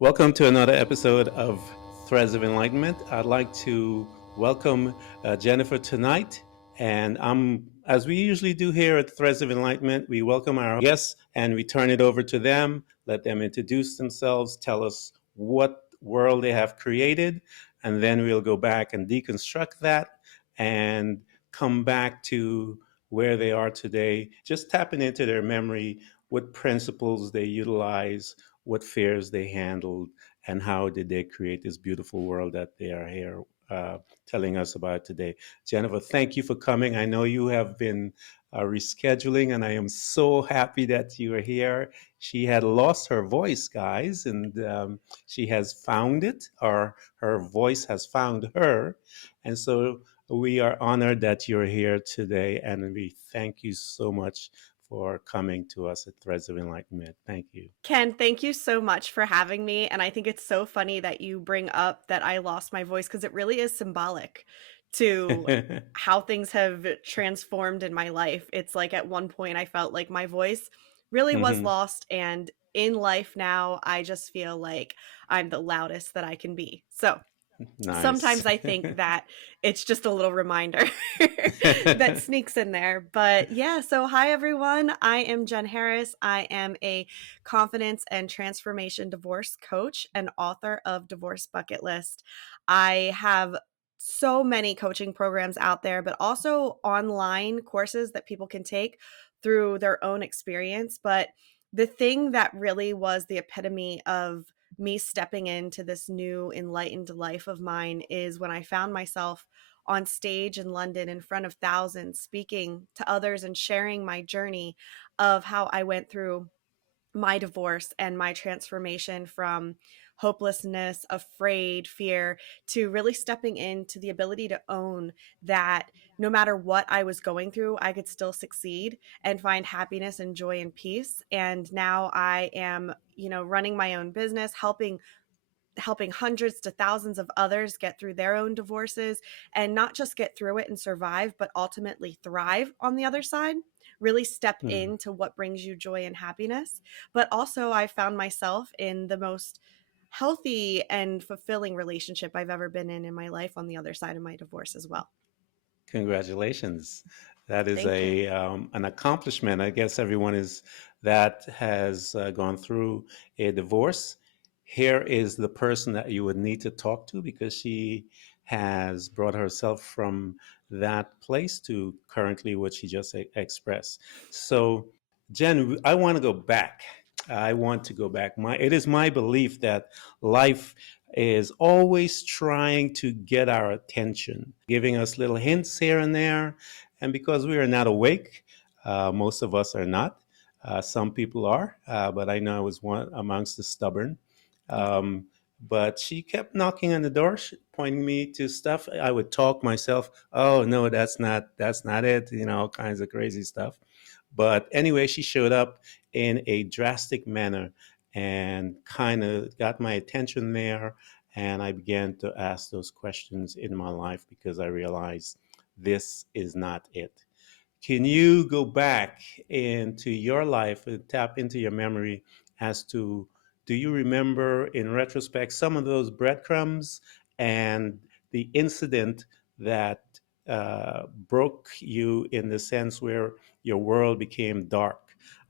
Welcome to another episode of Threads of Enlightenment. I'd like to welcome Jennifer tonight. And as we usually do here at Threads of Enlightenment, we welcome our guests and we turn it over to them, let them introduce themselves, tell us what world they have created, and then we'll go back and deconstruct that and come back to where they are today, just tapping into their memory, what principles they utilize, what fears they handled, and how did they create this beautiful world that they are here telling us about today. Jennifer, thank you for coming. I know you have been rescheduling, and I am so happy that you are here. She had lost her voice, guys, and she has found it, or her voice has found her. And so we are honored that you're here today, and we thank you so much for coming to us at Threads of Enlightenment. Thank you. Ken, thank you so much for having me. And I think it's so funny that you bring up that I lost my voice because it really is symbolic to how things have transformed in my life. It's like at one point I felt like my voice really was Hmm. lost. And in life now, I just feel like I'm the loudest that I can be. So Nice. sometimes I think that it's just a little reminder that sneaks in there. But yeah, so hi everyone. I am Jen Harris. I am a confidence and transformation divorce coach and author of Divorce Bucket List. I have so many coaching programs out there, but also online courses that people can take through their own experience. But the thing that really was the epitome of me stepping into this new enlightened life of mine is when I found myself on stage in London in front of thousands, speaking to others and sharing my journey of how I went through my divorce and my transformation from hopelessness, afraid, fear, to really stepping into the ability to own that no matter what I was going through, I could still succeed and find happiness and joy and peace. And now I am, running my own business, helping hundreds to thousands of others get through their own divorces and not just get through it and survive, but ultimately thrive on the other side. Really step Hmm. into what brings you joy and happiness. But also, I found myself in the most healthy and fulfilling relationship I've ever been in my life on the other side of my divorce as well. Congratulations. That is Thank you. a an accomplishment. I guess everyone is that has gone through a divorce. Here is the person that you would need to talk to because she has brought herself from that place to currently what she just expressed. So, Jen, I want to go back. I want to go back. It is my belief that life is always trying to get our attention, giving us little hints here and there. And because we are not awake, most of us are not. Some people are, but I know I was one amongst the stubborn. Um, but she kept knocking on the door, pointing me to stuff. I would talk myself. Oh no, that's not it. All kinds of crazy stuff. But anyway, she showed up in a drastic manner and kind of got my attention there. And I began to ask those questions in my life because I realized this is not it. Can you go back into your life and tap into your memory as to do you remember in retrospect some of those breadcrumbs and the incident that broke you in the sense where your world became dark?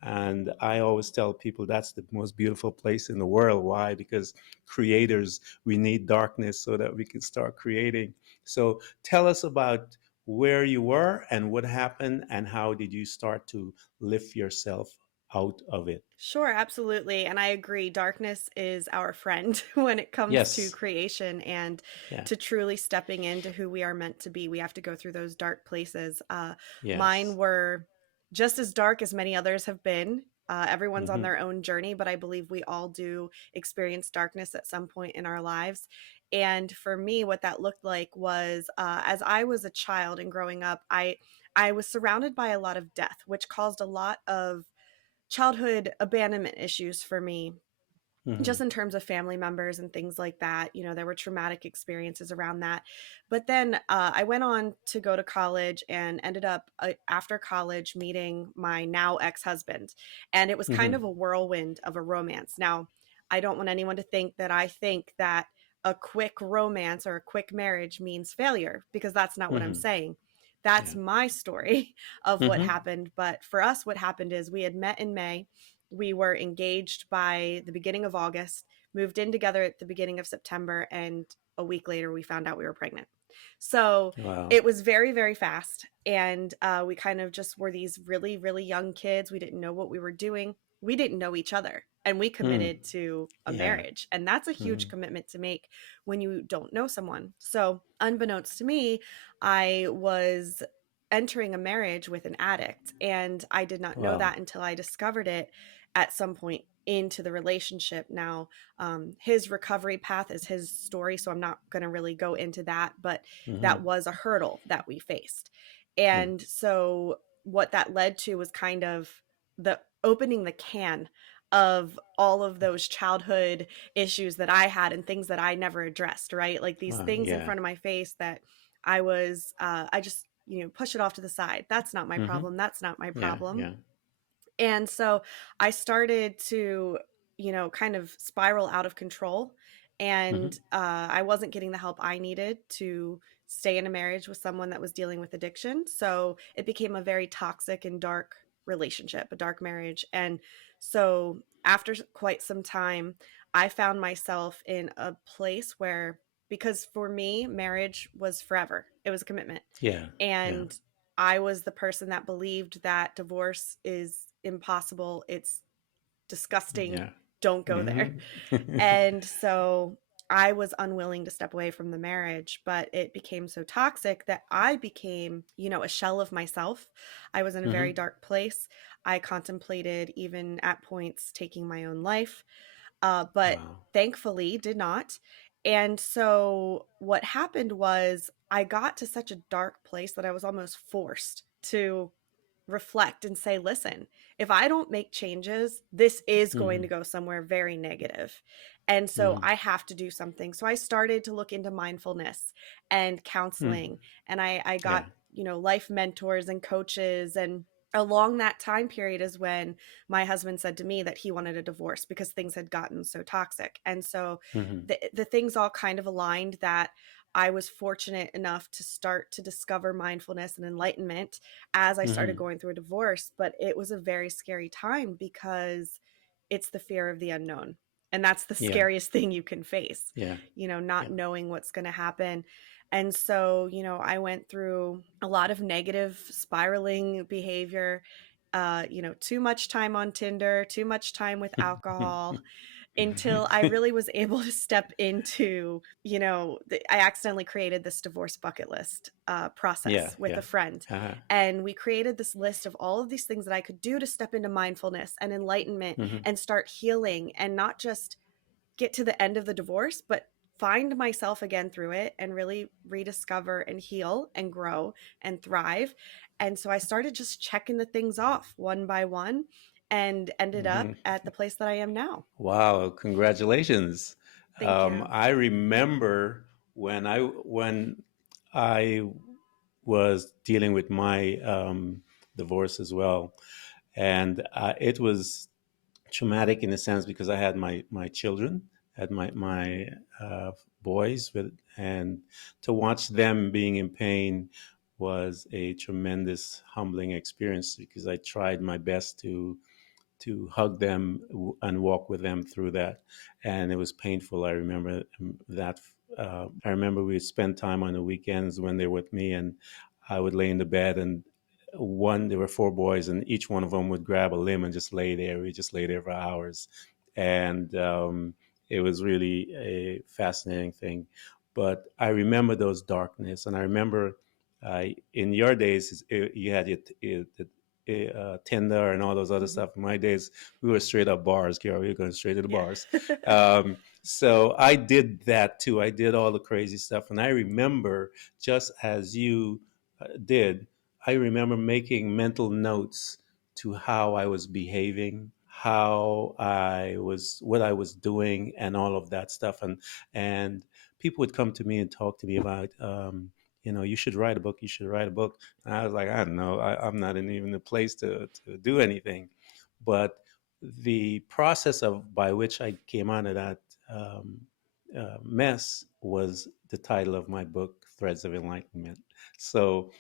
And I always tell people that's the most beautiful place in the world. Why? Because creators, we need darkness so that we can start creating. So tell us about where you were and what happened and how did you start to lift yourself out of it. Sure, absolutely. And I agree. Darkness is our friend when it comes to Yes. creation and Yeah. to truly stepping into who we are meant to be. We have to go through those dark places. Mine Yes. were just as dark as many others have been. Everyone's on Hmm. their own journey, but I believe we all do experience darkness at some point in our lives. And for me, what that looked like was as I was a child and growing up, I was surrounded by a lot of death, which caused a lot of childhood abandonment issues for me, just Hmm. in terms of family members and things like that. There were traumatic experiences around that. But then I went on to go to college and ended up after college meeting my now ex-husband. And it was kind Hmm. of a whirlwind of a romance. Now, I don't want anyone to think that I think that a quick romance or a quick marriage means failure, because that's not what I'm Hmm. saying. That's Yeah. my story of what Hmm. happened. But for us, what happened is we had met in May. We were engaged by the beginning of August, moved in together at the beginning of September, and a week later, we found out we were pregnant. So Wow. it was very, very fast. And we kind of just were these really, really young kids. We didn't know what we were doing. We didn't know each other. And we Mm. committed to a Yeah. marriage. And that's a huge Hmm. commitment to make when you don't know someone. So, unbeknownst to me, I was entering a marriage with an addict. And I did not know Wow. that until I discovered it at some point into the relationship. Now, his recovery path is his story, so I'm not going to really go into that, but that Hmm. was a hurdle that we faced. Yeah. And so what that led to was kind of the opening the can of all of those childhood issues that I had and things that I never addressed, right? Like these Wow. things in Yeah. front of my face that I just, push it off to the side. That's not my Hmm. problem. That's not my Yeah. problem. Yeah. And so I started to, kind of spiral out of control. And Hmm. I wasn't getting the help I needed to stay in a marriage with someone that was dealing with addiction. So it became a very toxic and dark relationship, a dark marriage. And so after quite some time, I found myself in a place where, because for me, marriage was forever, it was a commitment. Yeah. Yeah. And I was the person that believed that divorce is impossible. It's disgusting. Yeah. Don't go there. Hmm. And so I was unwilling to step away from the marriage, but it became so toxic that I became, a shell of myself. I was in a very Hmm. dark place. I contemplated, even at points, taking my own life, but Wow. thankfully did not. And so what happened was I got to such a dark place that I was almost forced to reflect and say, listen, if I don't make changes, this is going to Hmm. go somewhere very negative. And so Hmm. I have to do something. So I started to look into mindfulness and Hmm. counseling. And I got, Yeah. life mentors and coaches. And along that time period is when my husband said to me that he wanted a divorce because things had gotten so toxic. And so Hmm. the things all kind of aligned that I was fortunate enough to start to discover mindfulness and enlightenment as I started Hmm. going through a divorce. But it was a very scary time because it's the fear of the unknown. And that's the Yeah. scariest thing you can face, Yeah. not Yeah. knowing what's going to happen. And so, I went through a lot of negative spiraling behavior, too much time on Tinder, too much time with alcohol, until I really was able to step into, I accidentally created this divorce bucket list Yeah. process with Yeah. a friend. Uh-huh. And we created this list of all of these things that I could do to step into mindfulness and enlightenment Hmm. and start healing and not just get to the end of the divorce, but find myself again through it and really rediscover and heal and grow and thrive. And so I started just checking the things off one by one and ended Hmm. up at the place that I am now. Wow, congratulations. Thank you. I remember when I was dealing with my divorce as well, and it was traumatic in a sense because I had my children, had my uh, boys with, and to watch them being in pain was a tremendous humbling experience because I tried my best to hug them and walk with them through that. And it was painful. I remember that. I remember we would spend time on the weekends when they were with me, and I would lay in the bed, and there were four boys, and each one of them would grab a limb and just lay there. We just lay there for hours. And it was really a fascinating thing. But I remember those darkness, and I remember in your days, you had Tinder and all those other Mhm. stuff. In my days, we were straight up bars, Carol. We were going straight to the Yeah. bars. So I did that too. I did all the crazy stuff. And I remember, just as you did, I remember making mental notes to how I was behaving, what I was doing, and all of that stuff. And people would come to me and talk to me about, you should write a book. You should write a book. And I was like, I don't know. I'm not in even the place to do anything. But the process of by which I came out of that um, mess was the title of my book, Threads of Enlightenment. So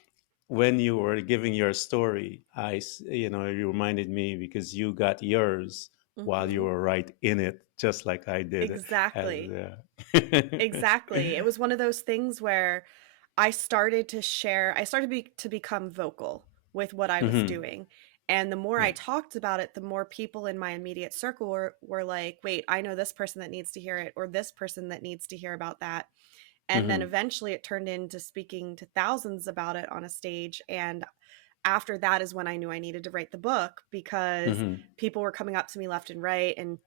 when you were giving your story, you reminded me because you got yours while you Hmm. were right in it, just like I did. As Exactly. Exactly. It was one of those things where I started to become vocal with what I was hmm doing. And the more I Yeah. talked about it, the more people in my immediate circle were like, wait, I know this person that needs to hear it, or this person that needs to hear about that. And then hmm eventually it turned into speaking to thousands about it on a stage. And after that is when I knew I needed to write the book, because hmm people were coming up to me left and right, and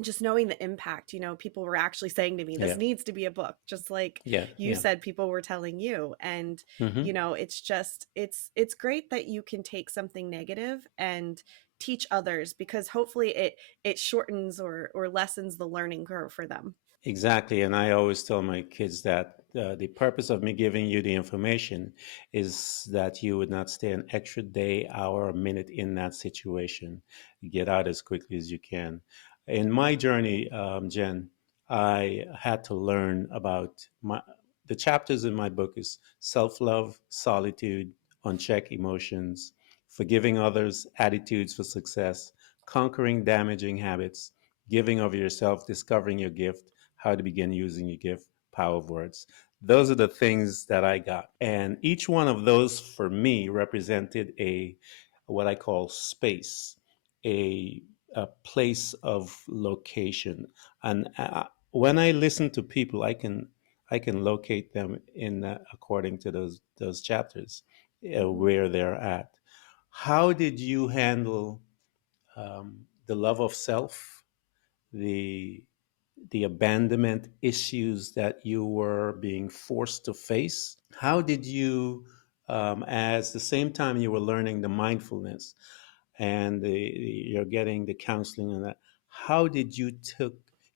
just knowing the impact, people were actually saying to me, this Yeah. needs to be a book, just like Yeah. you Yeah. said people were telling you. And hmm it's just it's great that you can take something negative and teach others, because hopefully it shortens or lessens the learning curve for them. Exactly. And I always tell my kids that the purpose of me giving you the information is that you would not stay an extra day, hour, or minute in that situation. Get out as quickly as you can. In my journey, Jen, I had to learn about the chapters in my book is self-love, solitude, unchecked emotions, forgiving others, attitudes for success, conquering damaging habits, giving of yourself, discovering your gift, how to begin using your gift, power of words. Those are the things that I got. And each one of those for me represented a what I call space, a, a place of location. And when I listen to people, I can locate them in according to those chapters Hmm. where they're at. How did you handle the love of self, the the abandonment issues that you were being forced to face? How did you, as the same time you were learning the mindfulness and you're getting the counseling and that, how did you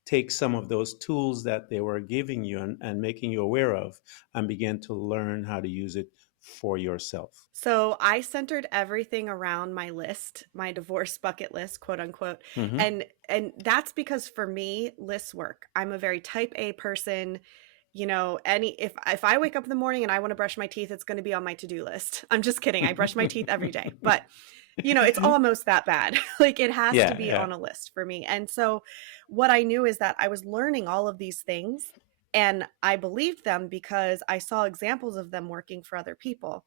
take some of those tools that they were giving you and making you aware of and begin to learn how to use it for yourself? So I centered everything around my list, my divorce bucket list, quote unquote. Mm-hmm. And that's because for me, lists work. I'm a very type A person. Any if I wake up in the morning and I want to brush my teeth, it's going to be on my to-do list. I'm just kidding. I brush my teeth every day. But it's almost that bad. Like, it has to Yeah, be yeah. on a list for me. And so what I knew is that I was learning all of these things, and I believed them because I saw examples of them working for other people.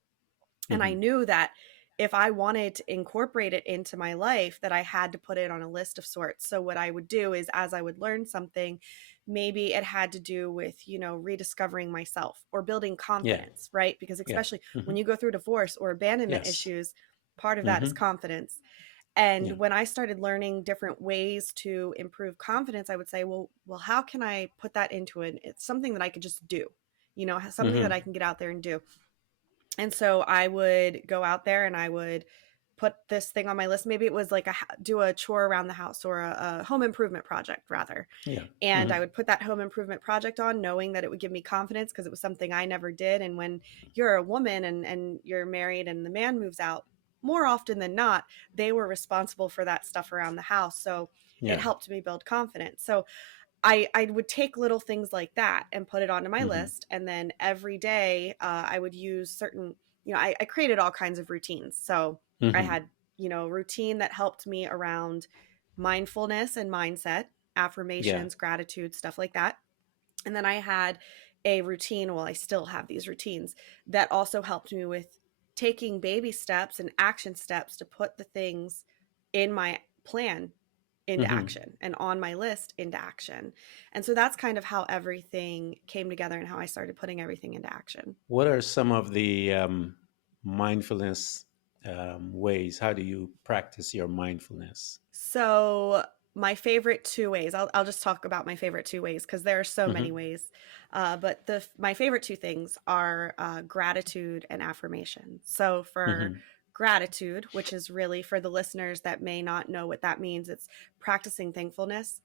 And I Mm-hmm. knew that if I wanted to incorporate it into my life, that I had to put it on a list of sorts. So what I would do is, as I would learn something, maybe it had to do with, rediscovering myself or building Yeah, confidence, right? Because yeah. especially Mm-hmm. when you go through divorce or abandonment Yes. issues, part of that is Mm-hmm. confidence. And Yeah. when I started learning different ways to improve confidence, I would say, well, how can I put that into it? It's something that I could just do, something that Mm-hmm. I can get out there and do. And so I would go out there and I would put this thing on my list. Maybe it was like do a chore around the house, or a home improvement project rather. Yeah. And I Mm-hmm. would put that home improvement project on, knowing that it would give me confidence, because it was something I never did. And when you're a woman and you're married and the man moves out, more often than not, they were responsible for that stuff around the house. So it Yeah. helped me build confidence. So I would take little things like that and put it onto my Mm-hmm. list. And then every day I would use certain, I created all kinds of routines. So I Mm-hmm. had, routine that helped me around mindfulness and mindset, Yeah. affirmations, gratitude, stuff like that. And then I had a routine, well, I still have these routines that also helped me with taking baby steps and action steps to put the things in my plan into Mm-hmm. action, and on my list into action. And so that's kind of how everything came together and how I started putting everything into action. What are some of the mindfulness ways? How do you practice your mindfulness? So my favorite two ways, I'll just talk about my favorite two ways, because there are so many Mm-hmm. ways. But my favorite two things are gratitude and affirmation. So for Mm-hmm. gratitude, which is really for the listeners that may not know what that means, it's practicing thankfulness.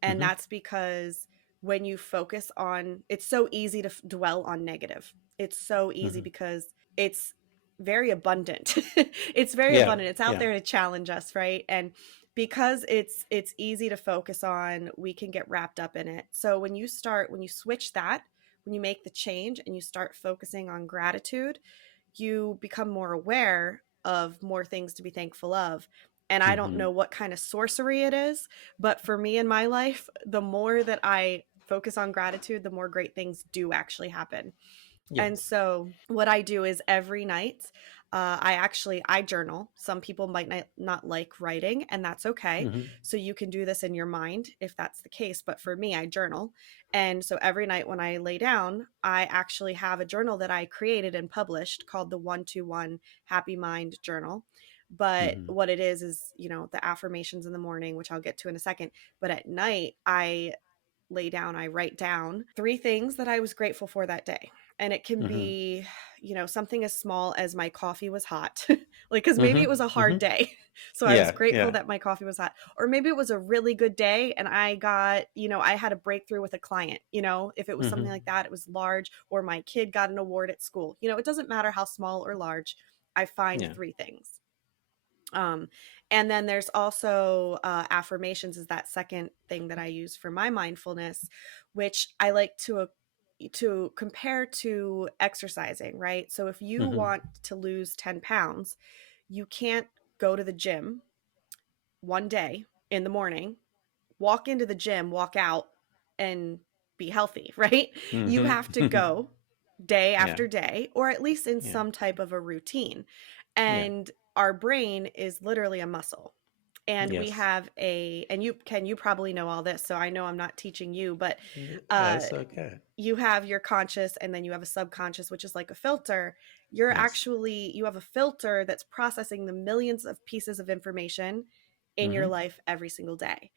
And Mm-hmm. that's because when you focus on, it's so easy to dwell on negative. It's so easy Mm-hmm. because it's very abundant. It's very Yeah. abundant. It's out Yeah. there to challenge us, right? And because it's easy to focus on, we can get wrapped up in it. So when you switch that, when you make the change and you start focusing on gratitude, you become more aware of more things to be thankful of. And I don't Mm-hmm. know what kind of sorcery it is, but for me in my life, the more that I focus on gratitude, the more great things do actually happen. And Yes. so what I do is every night, I journal. Some people might not like writing, and that's okay. Mm-hmm. So you can do this in your mind if that's the case. But for me, I journal. And so every night when I lay down, I actually have a journal that I created and published called the 121 Happy Mind Journal. But Mm-hmm. what it is, the affirmations in the morning, which I'll get to in a second. But at night, I lay down, I write down three things that I was grateful for that day. And it can Mm-hmm. be, something as small as my coffee was hot. Like, because maybe it was a Mm-hmm. hard Mm-hmm. day. So I was Yeah. grateful Yeah. that my coffee was hot. Or maybe it was a really good day and I got, I had a breakthrough with a client. If it was something Mm-hmm. like that, it was large, or my kid got an award at school. It doesn't matter how small or large, I find Yeah. three things. um, and then there's also affirmations is that second thing that I use for my mindfulness, which I like to compare to exercising, right? So if you Mm-hmm. want to lose 10 pounds, you can't go to the gym one day in the morning, walk into the gym, walk out, and be healthy, right? You have to Mm-hmm. go day Yeah. after day, or at least in Yeah. some type of a routine. Yeah. And our brain is literally a muscle. And we Yes. have you probably know all this, so I know I'm not teaching you, but uh, That's okay. you have your conscious and then you have a subconscious, which is like a filter. Yes. You have a filter that's processing the millions of pieces of information in your Mm-hmm. life every single day.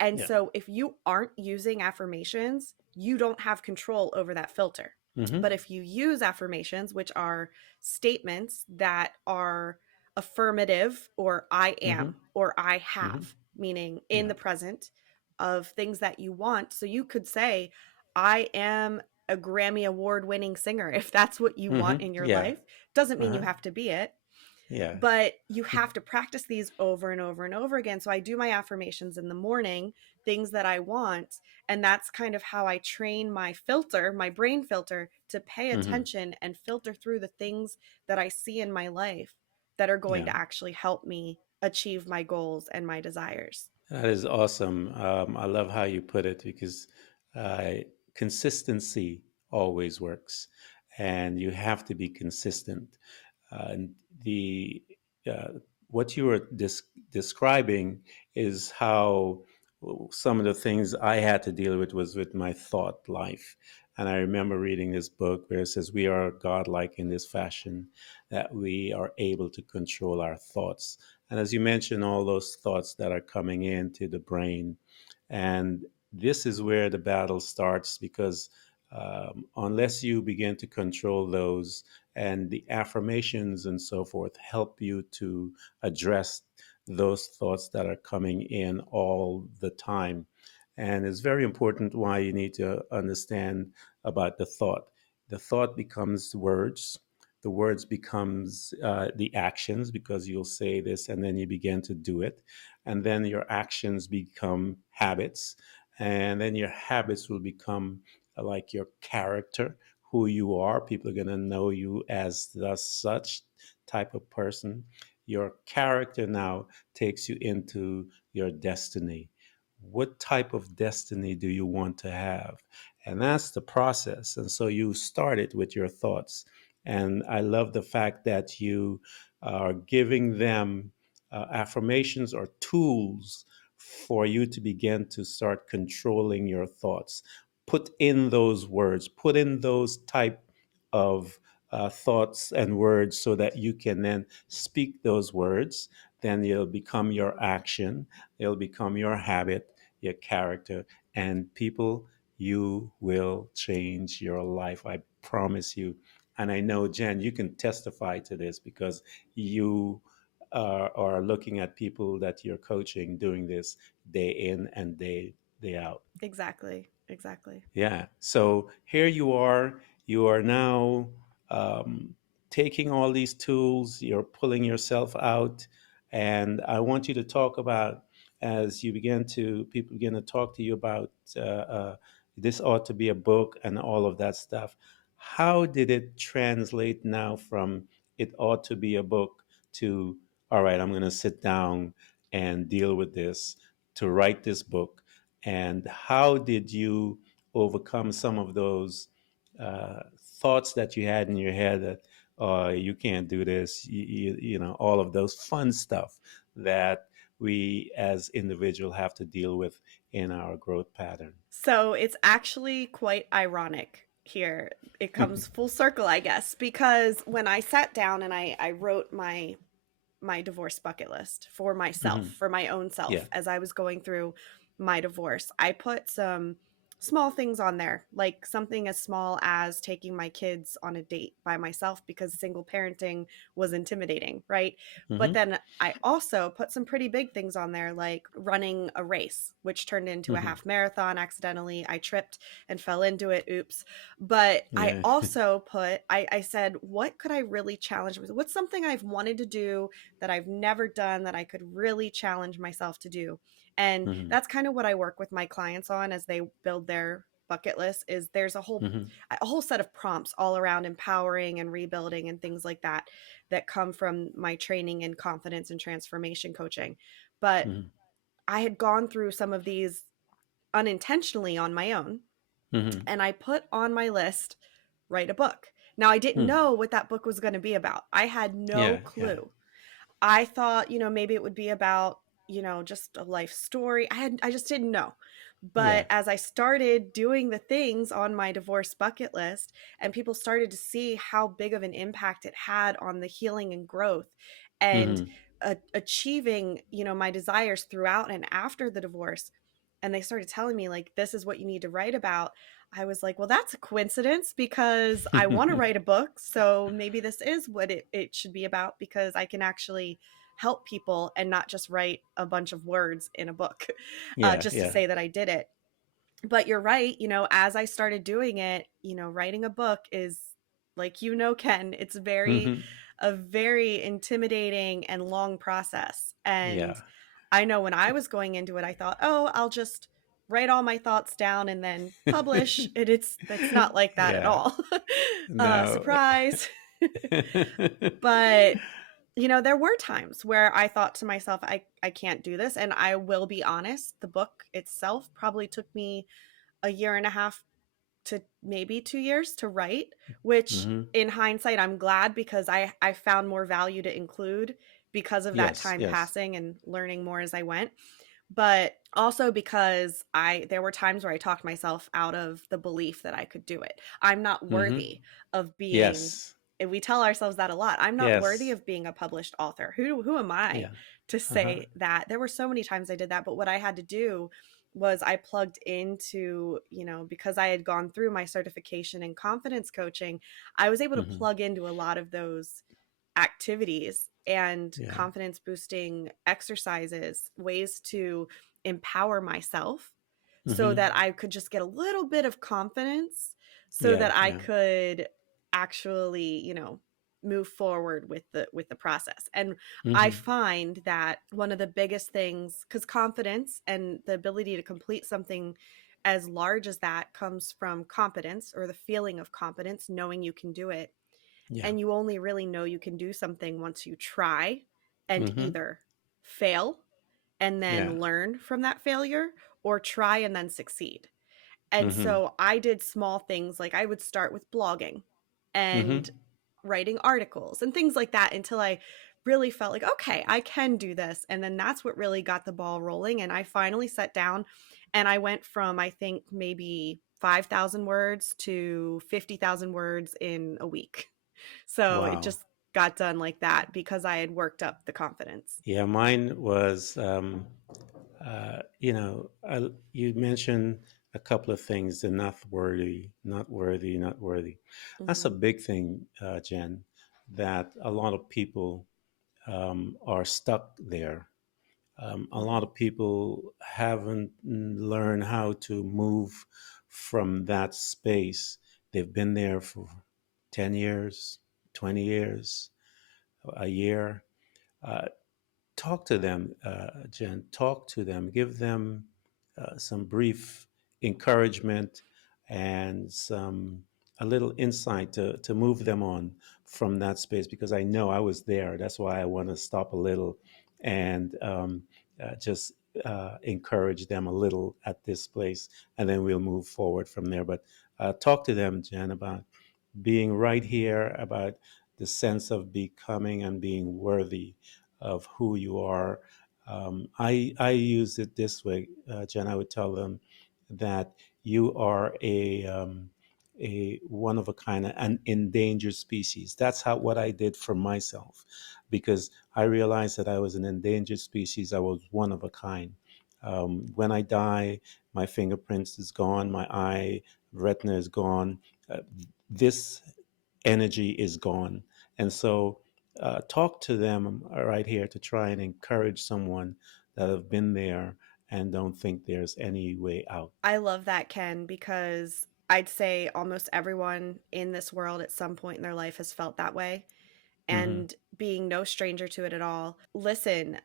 And Yeah. so if you aren't using affirmations, you don't have control over that filter. Mm-hmm. But if you use affirmations, which are statements that are affirmative, or I Mm-hmm. am, or I Mm-hmm. have, meaning in Yeah. the present of things that you want. So you could say, I am a Grammy award winning singer. If that's what you want Mm-hmm. in your Yeah. life, doesn't mean you Uh-huh. have to be it, Yeah. but you have to practice these over and over and over again. So I do my affirmations in the morning, things that I want, and that's kind of how I train my filter, my brain filter, to pay Mm-hmm. attention and filter through the things that I see in my life that are going Yeah. to actually help me achieve my goals and my desires. That is awesome. I love how you put it because uh, consistency always works, and you have to be consistent. And the uh, what you were describing is how some of the things I had to deal with was with my thought life. And I remember reading this book where it says we are godlike in this fashion that we are able to control our thoughts. And as you mentioned, all those thoughts that are coming into the brain, and this is where the battle starts because unless you begin to control those, and the affirmations and so forth help you to address those thoughts that are coming in all the time. And it's very important why you need to understand about the thought becomes words, the words becomes the actions, because you'll say this and then you begin to do it, and then your actions become habits, and then your habits will become like your character, who you are. People are going to know you as the such type of person. Your character now takes you into your destiny. What type of destiny do you want to have? And that's the process. And so you started with your thoughts. And I love the fact that you are giving them affirmations or tools for you to begin to start controlling your thoughts. Put in those words, put in those type of thoughts and words so that you can then speak those words. Then it'll become your action, it'll become your habit, your character, and people, you will change your life. I promise you. And I know, Jen, you can testify to this because you are looking at people that you're coaching doing this day in and day out. Exactly. Exactly. Yeah. So here you are now um, taking all these tools, you're pulling yourself out, and I want you to talk about. as people begin to talk to you about this ought to be a book and all of that stuff, how did it translate now from it ought to be a book to, all right, I'm going to sit down and deal with this, to write this book? And how did you overcome some of those uh, thoughts that you had in your head that, oh, you can't do this, you know, all of those fun stuff that we as individual have to deal with in our growth pattern? So it's actually quite ironic here. It comes full circle, I guess, because when I sat down and I wrote my divorce bucket list for myself, Hmm. for my own Yeah. self, as I was going through my divorce, I put some small things on there, like something as small as taking my kids on a date by myself because single parenting was intimidating, right? But Hmm. then I also put some pretty big things on there, like running a race, which turned into a Hmm. half marathon accidentally. I tripped and fell into it. Oops. But I Yeah. also I said, what could I really challenge myself? What's something I've wanted to do that I've never done that I could really challenge myself to do? And Hmm. that's kind of what I work with my clients on as they build their bucket list. Is there's Hmm. a whole set of prompts all around empowering and rebuilding and things like that that come from my training in confidence and transformation coaching. But Hmm. I had gone through some of these unintentionally on my own, Hmm. and I put on my list, write a book. Now, I didn't Hmm. know what that book was going to be about. I had no Yeah. Yeah. clue. I thought, maybe it would be about, just a life story. I just didn't know. Yeah. But as I started doing the things on my divorce bucket list and people started to see how big of an impact it had on the healing and growth and Hmm. achieving, my desires throughout and after the divorce, and they started telling me like this is what you need to write about, I was like, well, that's a coincidence because I want to write a book, so maybe this is what it should be about, because I can actually help people and not just write a bunch of words in a book Yeah. just to Yeah. say that I did it. But you're right, as I started doing it, writing a book is, like, Ken, it's Hmm. a very intimidating and long process. And Yeah. I know when I was going into it, I thought, oh, I'll just write all my thoughts down and then publish. And it's not like that at Yeah. all. No. Surprise. But there were times where I thought to myself, I can't do this. And I will be honest, the book itself probably took me a year and a half to maybe 2 years to write, which Hmm. in hindsight, I'm glad, because I found more value to include because of that Yes. time Yes. passing and learning more as I went. But also because there were times where I talked myself out of the belief that I could do it. I'm not Hmm. worthy of being, Yes. and we tell ourselves that a lot. I'm not worthy Yes. of being a published author. Who am I Yeah. to Uh-huh. say that? There were so many times I did that, but what I had to do was I plugged into, because I had gone through my certification in confidence coaching, I was able to Hmm. plug into a lot of those activities and Yeah. confidence boosting exercises, ways to empower myself so Hmm. that I could just get a little bit of confidence so Yeah. that I Yeah. could actually, move forward with the process. And I Hmm. find that one of the biggest things, cuz confidence and the ability to complete something as large as that comes from competence, or the feeling of competence, knowing you can do it. Yeah. And you only really know you can do something once you try and Hmm. either fail and Yeah. then learn from that failure, or try and then succeed. And Hmm. so I did small things, like I would start with blogging and Hmm. writing articles and things like that until I really felt like, okay, I can do this. And then that's what really got the ball rolling. And I finally sat down and I went from, I think, maybe 5,000 words to 50,000 words in a week. So it Wow. just got done like that because I had worked up the confidence. Yeah, mine was, you mentioned a couple of things, the not worthy, not worthy, not worthy. That's a Hmm. big thing, Jen, that a lot of people are stuck there. A lot Hmm. of people haven't learned how to move from that space. They've been there for 10 years, 20 years, a year. Uh, talk to them, Jen. Talk to them. Give them some brief encouragement and some a little insight to move them on from that space, because I know I was there. That's why I want to stop a little and just encourage them a little at this place, and then we'll move forward from there. But talk to them, Jen, about being right here, about the sense of becoming and being worthy of who you are. I use it this way, Jen. I would tell them that you are a one of a kind, an endangered species. That's how what I did for myself, because I realized that I was an endangered species. I was one of a kind. When I die, my fingerprints is gone, my eye retina is gone. Uh, this energy is gone. And so talk to them right here to try and encourage someone that have been there and don't think there's any way out. I love that, Ken, because I'd say almost everyone in this world at some point in their life has felt that way, Mm-hmm. and being no stranger to it at all. Listen,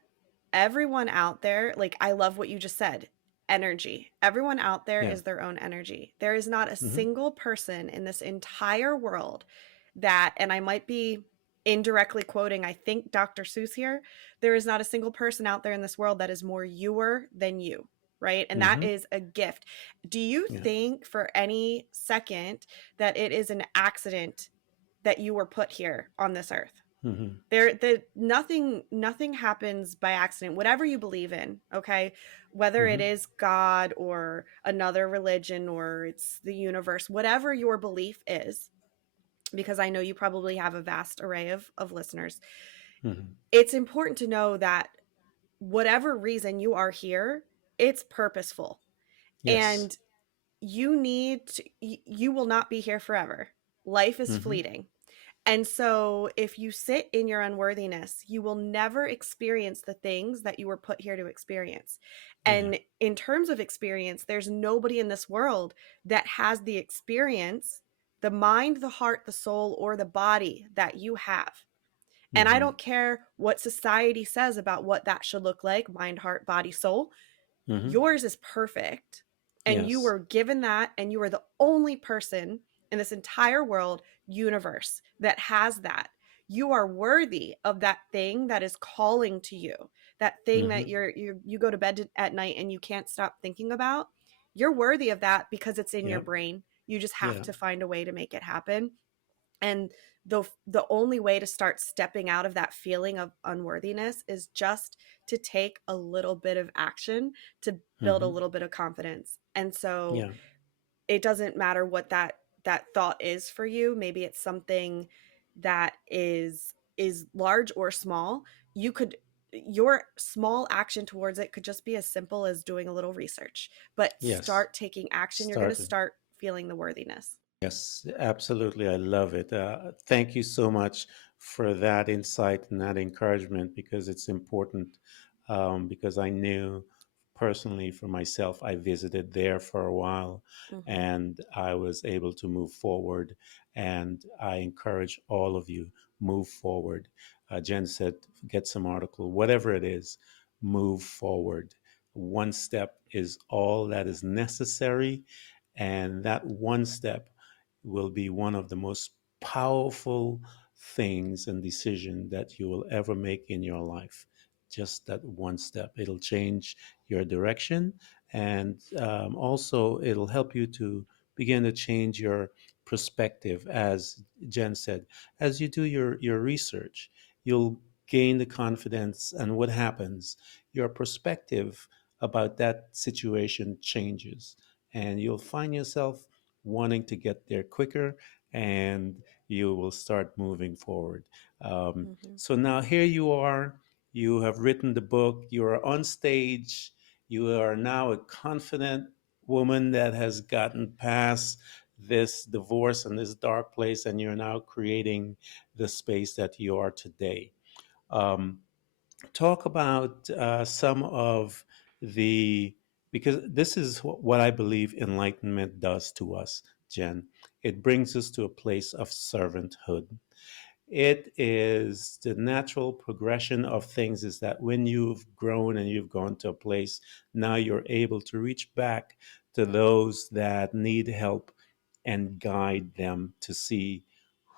everyone out there, like, I love what you just said, energy. Everyone out there Yeah. is their own energy. There is not a Mm-hmm. single person in this entire world that, and I might be indirectly quoting, I think, Dr. Seuss here, there is not a single person out there in this world that is more youer than you, right? And that Mm-hmm. is a gift. Do you Yeah. think for any second that it is an accident that you were put here on this earth? Mm-hmm. Nothing happens by accident, whatever you believe in, okay, whether it Mm-hmm. is God or another religion or it's the universe, whatever your belief is, because I know you probably have a vast array of listeners. Mm-hmm. It's important to know that whatever reason you are here, it's purposeful, Yes. and you will not be here forever. Life is Mm-hmm. fleeting. And so, if you sit in your unworthiness, you will never experience the things that you were put here to experience. Yeah. And in terms of experience, there's nobody in this world that has the experience, the mind, the heart, the soul, or the body that you have. And I Mm-hmm. don't care what society says about what that should look like, mind, heart, body, soul. Mm-hmm. Yours is perfect. And you Yes. were given that, and you are the only person in this entire world, universe, that has that. You are worthy of that thing that is calling to you, that thing Mm-hmm. that you go to bed at night and you can't stop thinking about. You're worthy of that because it's in your Yep. brain. You just have Yeah. to find a way to make it happen. And the only way to start stepping out of that feeling of unworthiness is just to take a little bit of action to build a Mm-hmm. little bit of confidence. And so Yeah. it doesn't matter what that thought is for you. Maybe it's something that is large or small. You could Your small action towards it could just be as simple as doing a little research, but Yes. start taking action. You're going to Started. start feeling the worthiness. Yes, absolutely. I love it. Thank you so much for that insight and that encouragement, because it's important. Because I knew personally for myself, I visited there for a while Hmm. and I was able to move forward. And I encourage all of you, move forward. Jen said, get some article, whatever it is, move forward. One step is all that is necessary. And that one step will be one of the most powerful things and decision that you will ever make in your life. Just that one step, it'll change your direction, and also it'll help you to begin to change your perspective. As Jen said, as you do your research, you'll gain the confidence, and what happens, your perspective about that situation changes, and you'll find yourself wanting to get there quicker, and you will start moving forward. Hmm. So now here you are, you have written the book, you are on stage, you are now a confident woman that has gotten past this divorce and this dark place, and you're now creating the space that you are today. Um, Talk about some of the, because this is what I believe enlightenment does to us, Jen. It brings us to a place of servanthood. It is the natural progression of things, is that when you've grown and you've gone to a place, now you're able to reach back to those that need help and guide them to see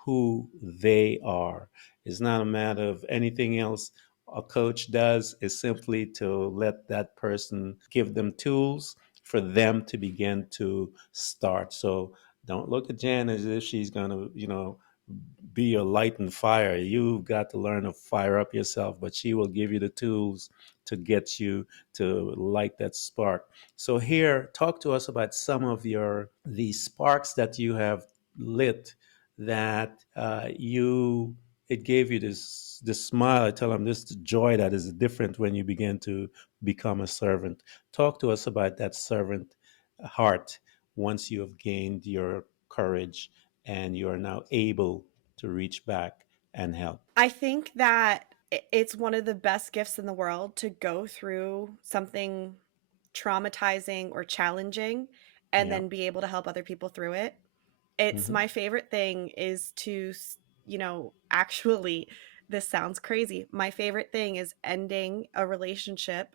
who they are. It's not a matter of anything else. A coach does is simply to let that person, give them tools for them to begin to start. So don't look at Jan as if she's going to, be a light and fire. You've got to learn to fire up yourself, but she will give you the tools to get you to light that spark. So here, talk to us about some of your the sparks that you have lit, that you it gave you this smile. I tell them this joy that is different when you begin to become a servant. Talk to us about that servant heart once you have gained your courage and you are now able to reach back and help. I think that it's one of the best gifts in the world to go through something traumatizing or challenging and Yeah. then be able to help other people through it. It's Mm-hmm. my favorite thing is to, actually, this sounds crazy. My favorite thing is ending a relationship,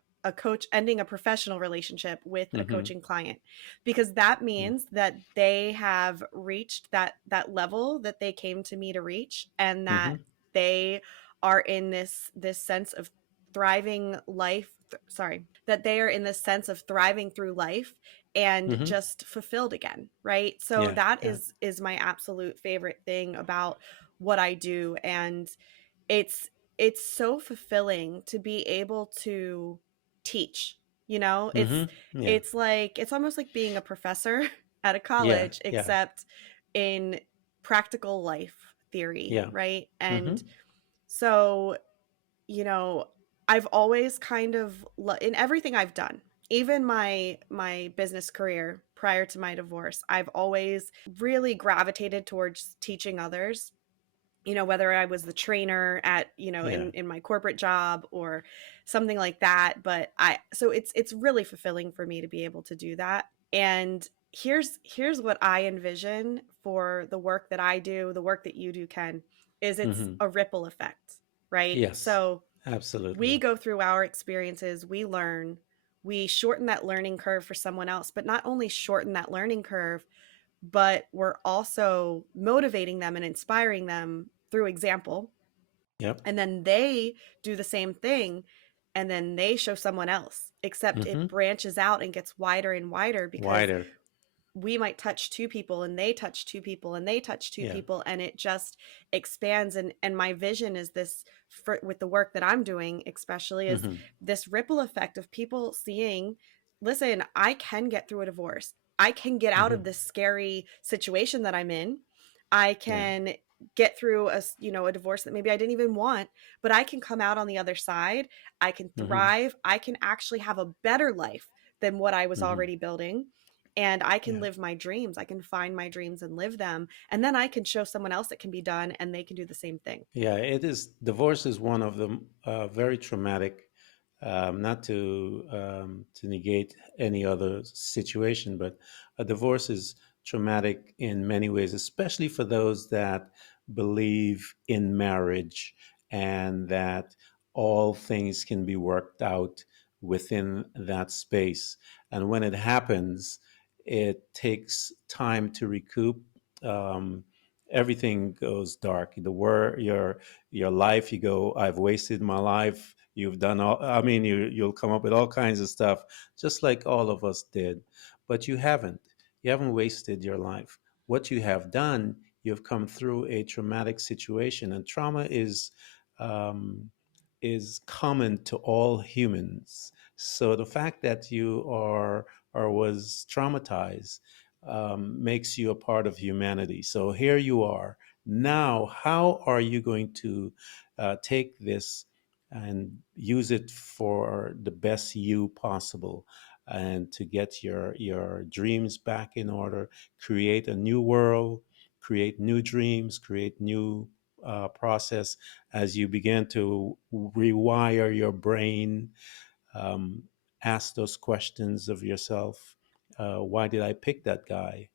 ending a professional relationship with a Mm-hmm. coaching client, because that Yeah. means that they have reached that level that they came to me to reach, and Mm-hmm. that they are in this sense of thriving life. Sorry, that they are in this sense of thriving through life and Mm-hmm. just fulfilled again, right? So Yeah. that Yeah. is my absolute favorite thing about what I do. And it's it's so fulfilling to be able to teach. Mm-hmm. Yeah. It's like it's almost like being a professor at a Yeah. college, Yeah. except in practical life theory, Yeah. right? Mm-hmm. And so, you know, I've always kind of in everything I've done, even my business career prior to my divorce, I've always really gravitated towards teaching others. Whether I was the trainer at, Yeah. in my corporate job or something like that, but it's really fulfilling for me to be able to do that. And here's what I envision for the work that I do, the work that you do, Ken, is it's Mm-hmm. a ripple effect, right? Yes. So we Absolutely. go through our experiences, we learn, we shorten that learning curve for someone else, but not only shorten that learning curve, but we're also motivating them and inspiring them through example. Yep. And then they do the same thing, and then they show someone else, except Mm-hmm. it branches out and gets wider and wider, because Wider. we might touch two people and they touch two people and they touch two Yeah. people, and it just expands. And my vision is this, with the work that I'm doing especially, is Mm-hmm. this ripple effect of people seeing, listen, I can get through a divorce, I can get out Mm-hmm. of this scary situation that I'm in, I Yeah. can get through a divorce that maybe I didn't even want, but I can come out on the other side, I can Mm-hmm. thrive, I can actually have a better life than what I was Mm-hmm. already building, and I can Yeah. live my dreams. I can find my dreams and live them. And then I can show someone else it can be done, and they can do the same thing. Yeah, it is. Divorce is one of the very traumatic. Not to negate any other situation, but a divorce is traumatic in many ways, especially for those that believe in marriage and that all things can be worked out within that space. And when it happens, it takes time to recoup. Um, Everything goes dark. Your life, you go, I've wasted my life. You've done all, I mean, you'll come up with all kinds of stuff, just like all of us did. But you haven't wasted your life. What you have done, you've come through a traumatic situation. And trauma um, is common to all humans. So the fact that you are or was traumatized makes you a part of humanity. So here you are. Now, how are you going to take this and use it for the best you possible, and to get your dreams back in order, create a new world, create new dreams, create new process as you begin to rewire your brain. Um, Ask those questions of yourself. Why did I pick that guy?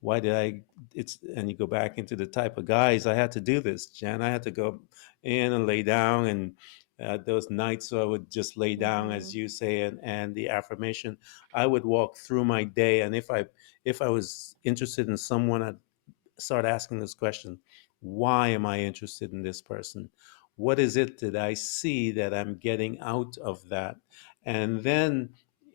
why did I, and you go back into the type of guys, I had to do this, Jen. I had to go in and lay down. And those nights I would just lay down, Mm-hmm. as you say, and the affirmation, I would walk through my day. And if I was interested in someone, I'd start asking this question: why am I interested in this person? What is it that I see that I'm getting out of that? And then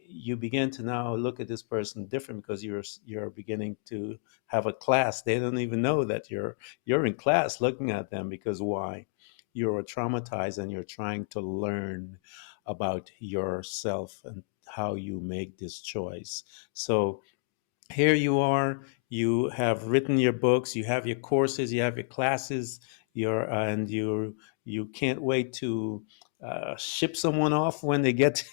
you begin to now look at this person different, because you're beginning to have a class. They don't even know that you're in class looking at them. Because why? You're traumatized, and you're trying to learn about yourself and how you make this choice. So here you are, you have written your books, you have your courses, you have your classes, you can't wait to ship someone off when they get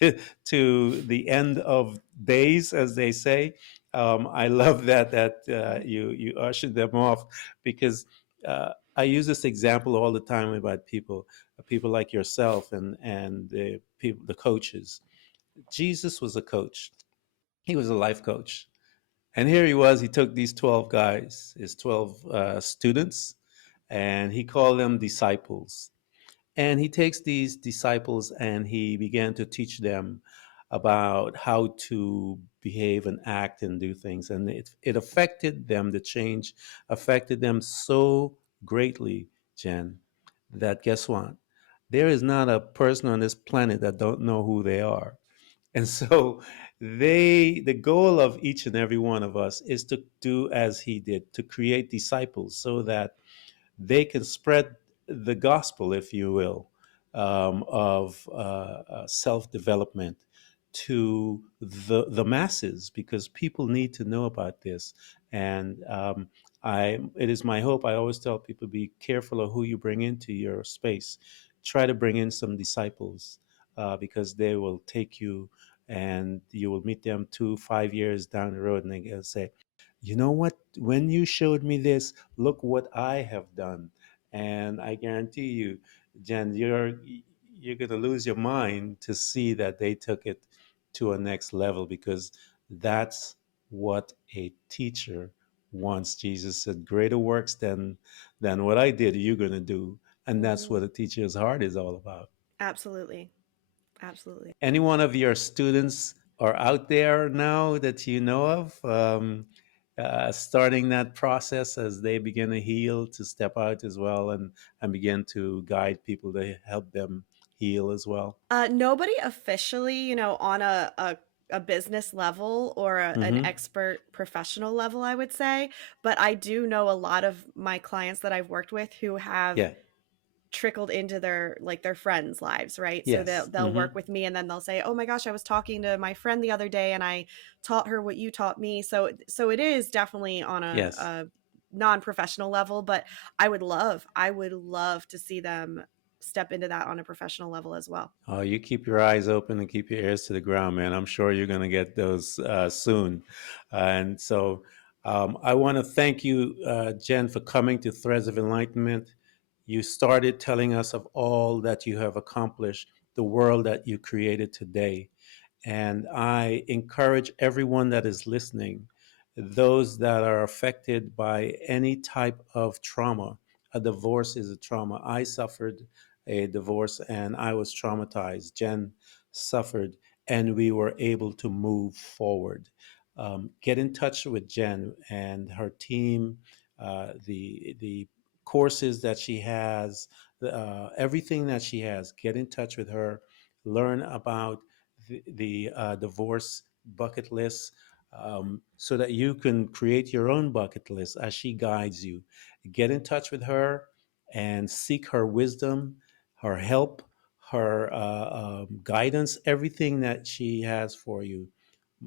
to the end of days, as they say. I love that you ushered them off, because I use this example all the time about people like yourself, and the coaches. Jesus was a coach. He was a life coach. And here he was, he took these 12 guys, his 12 students, and he called them disciples. And he takes these disciples and he began to teach them about how to behave and act and do things. And it affected them, the change affected them so greatly, Jen, that guess what? There is not a person on this planet that don't know who they are. And so the goal of each and every one of us is to do as he did, to create disciples, so that they can spread the gospel, if you will, of self development to the masses, because people need to know about this. And it is my hope. I always tell people, be careful of who you bring into your space. Try to bring in some disciples, because they will take you, and you will meet them 2 5 years down the road, and they'll say, you know what, when you showed me this, look what I have done. And I guarantee you, Jen, you're going to lose your mind to see that they took it to a next level, because that's what a teacher wants. Jesus said, greater works than what I did you're going to do. And that's Mm-hmm. what a teacher's heart is all about. Absolutely. Absolutely. Any one of your students are out there now that you know of, starting that process as they begin to heal, to step out as well, and begin to guide people to help them heal as well? Nobody officially, on a business level or an Mm-hmm. expert professional level, I would say. But I do know a lot of my clients that I've worked with who have Yeah. trickled into their friends' lives, right? So they'll Yes. they'll Mm-hmm. work with me and then they'll say, "Oh my gosh, I was talking to my friend the other day and I taught her what you taught me." So it is definitely on Yes. a non-professional level, but I would love to see them step into that on a professional level as well. Oh, you keep your eyes open and keep your ears to the ground, man. I'm sure you're going to get those soon. And so I want to thank you, Jen, for coming to Threads of Enlightenment. You started telling us of all that you have accomplished, the world that you created today. And I encourage everyone that is listening, those that are affected by any type of trauma. A divorce is a trauma. I suffered a divorce and I was traumatized. Jen suffered, and we were able to move forward. Get in touch with Jen and her team, the courses that she has, everything that she has. Get in touch with her. Learn about the divorce bucket list, so that you can create your own bucket list as she guides you. Get in touch with her and seek her wisdom, her help, her guidance, everything that she has for you.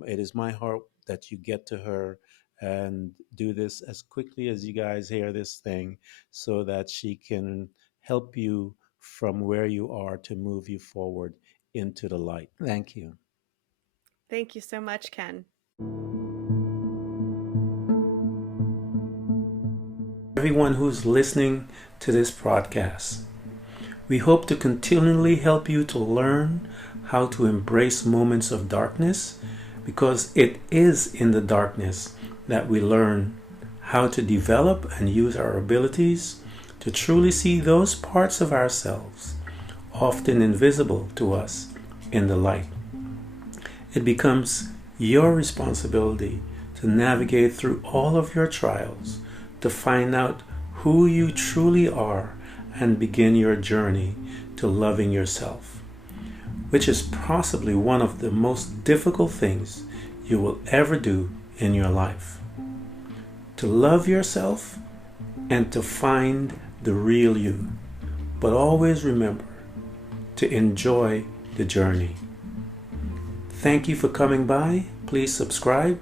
It is my hope that you get to her and do this as quickly as you guys hear this thing, so that she can help you from where you are to move you forward into the light. Thank you. Thank you so much, Ken. Everyone who's listening to this podcast, we hope to continually help you to learn how to embrace moments of darkness, because it is in the darkness that we learn how to develop and use our abilities to truly see those parts of ourselves, often invisible to us, in the light. It becomes your responsibility to navigate through all of your trials to find out who you truly are and begin your journey to loving yourself, which is possibly one of the most difficult things you will ever do in your life. To love yourself and to find the real you, but always remember to enjoy the journey. Thank you for coming by. Please subscribe,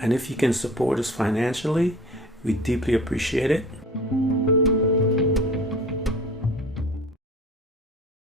and if you can support us financially, we deeply appreciate it.